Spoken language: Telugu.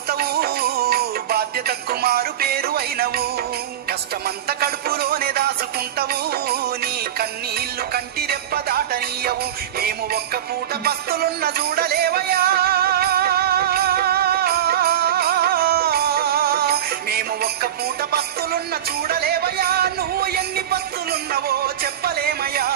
వస్తవు, బాధ్యతకు మారు పేరు అయినవు. కష్టమంత కడుపులోనే దాసుకుంటవు, నీ కన్నీళ్లు కంటి రెప్ప దాటనీయవు. మేము ఒక్క పూట పస్తులున్న చూడలేవయ్యా, మేము ఒక్క పూట పస్తులున్న చూడలేవయ్యా. నువ్వు ఎన్ని పస్తులున్నవో చెప్పలేమయ్యా.